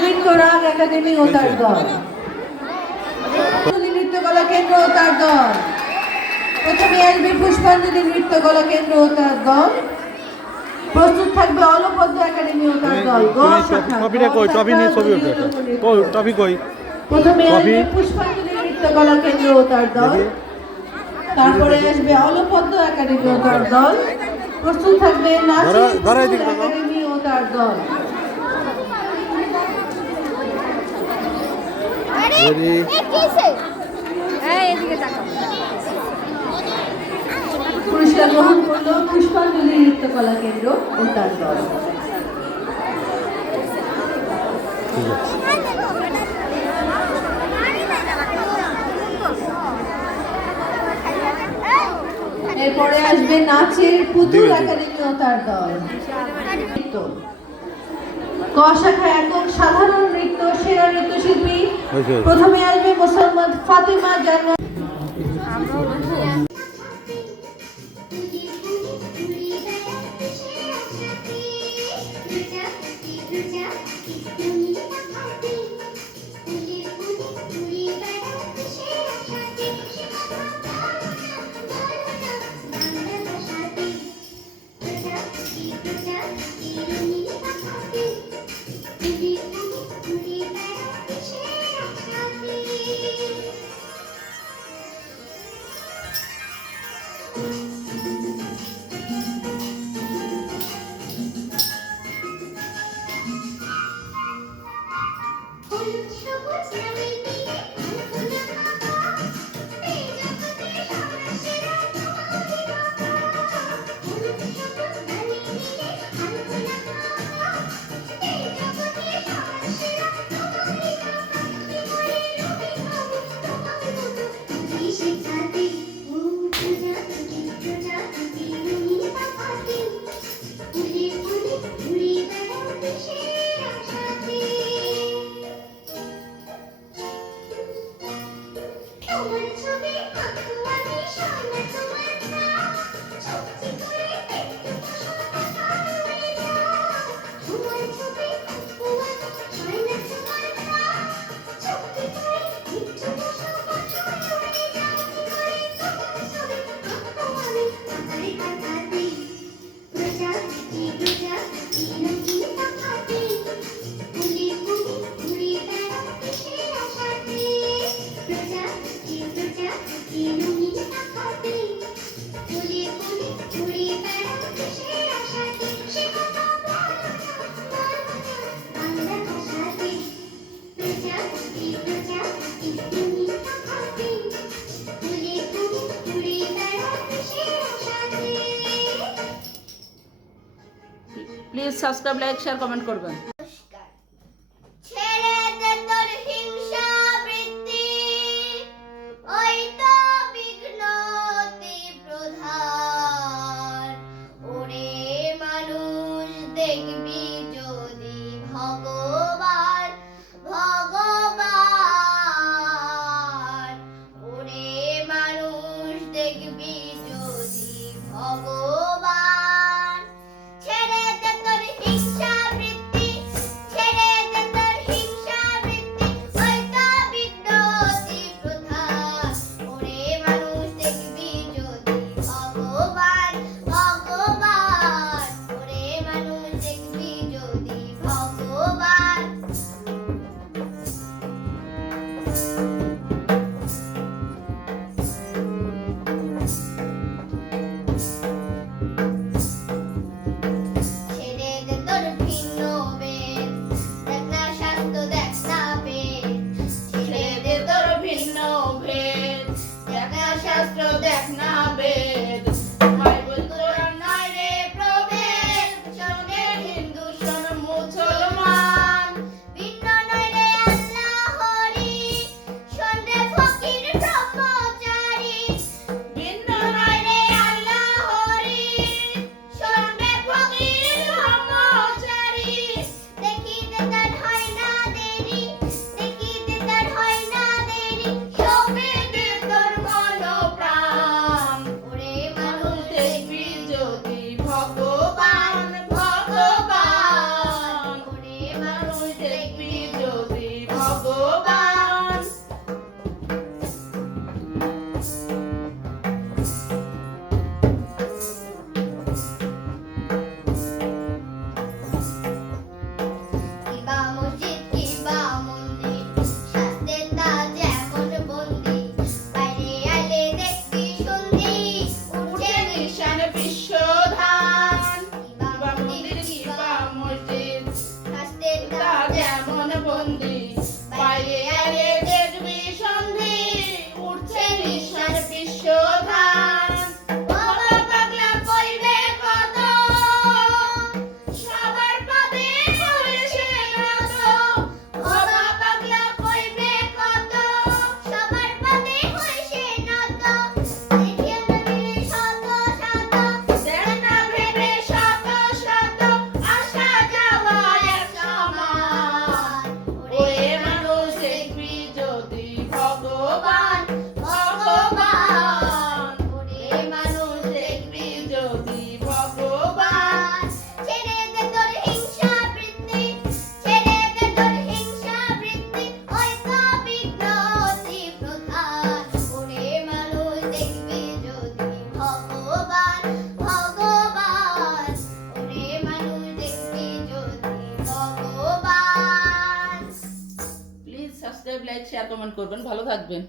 নৃত্য রাগ একাডেমি ও তার দল। নৃত্যকলা কেন্দ্র ও তার দল। প্রথমে আসবে পুষ্পাঞ্জলি নৃত্যকলা কেন্দ্র ও তার দল। প্রস্তুত থাকবে অলপদ্ম একাডেমি ও তার দল। কই? নিয়ে ছবি কই? কই? প্রথমে? আসবে পুষ্পাঞ্জলি নৃত্যকলা কেন্দ্র ও তার দল। তারপরে আসবে অলপদ্ম একাডেমি ও তার দল। প্রস্তুত থাকবে দেখো। একাডেমি ও তার দল। পুরস্কার গ্রহণ করল পুষ্পাঞ্জলি নৃত্যকলা কেন্দ্র ও তার দল ঠিক আছে এরপরে আসবে নাচের পুতুল। একাডেমি ও তার দল নৃত্য। ক শাখায় একক সাধারণ নৃত্য সেরা নৃত্যশিল্পী। প্রথমে আসবে মুসলমান ফাতেমা জান্নাত তোমার please subscribe like share comment করবেন। কমেন্ট করবেন। ভালো থাকবেন।